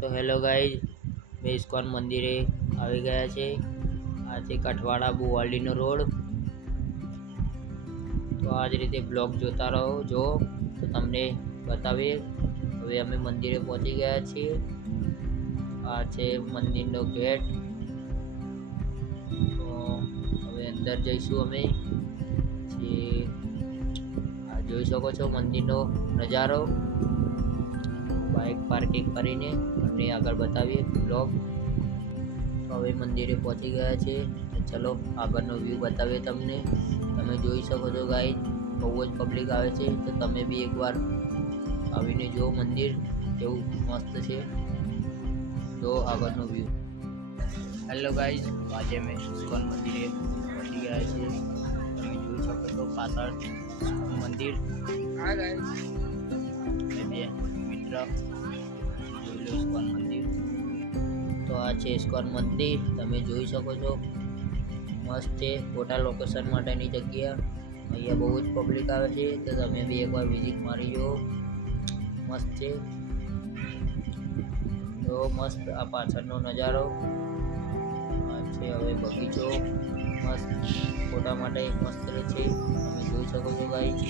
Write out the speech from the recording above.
તો hello guys, મેં ISKCON મંદિરે આવી ગયા છે. આ છે કઠવાડા બુવાલીનો રોડ. તો આ જ રીતે બ્લોગ જોતા રહો તો તમને બતાવીએ. હવે અમે મંદિરે પહોંચી ગયા છીએ. આ છે મંદિરનો ગેટ. તો હવે અંદર જઈશું અમે. આ જોઈ શકો છો મંદિરનો નજારો. બાઇક પાર્કિંગ કરીને તમને આગળ બતાવીએ બ્લોગ. તો હવે મંદિરે પહોંચી ગયા છે. ચલો આગળનો વ્યૂ બતાવીએ તમને. તમે જોઈ શકો છો ગાઈઝ, બહુ જ પબ્લિક આવે છે. તો તમે બી એકવાર આવીને જુઓ મંદિર કેવું મસ્ત છે. તો આગળનો વ્યૂ. હેલો ગાઈઝ, આજે અમે ઇસ્કોન મંદિરે પહોંચી ગયા છીએ. તમે જોઈ શકો છો પાછળ મંદિર. હા ગાઈઝ, બે મિત્ર જોઈ લો ઇસ્કોન મંદિર. તો આ છે ઇસ્કોન મંદિર. તમે જોઈ શકો છો મસ્ત છે. ફોટા લોકેશન માટેની જગ્યા. અહીંયા બહુ જ પબ્લિક આવે છે. તો તમે બી એકવાર વિઝિટ મારી જુઓ. મસ્ત છે. તો મસ્ત આ પાછળનો નજારો છે. હવે બગીચો મસ્ત ફોટા માટે મસ્ત છે. તમે જોઈ શકો છો ગાઈઝ.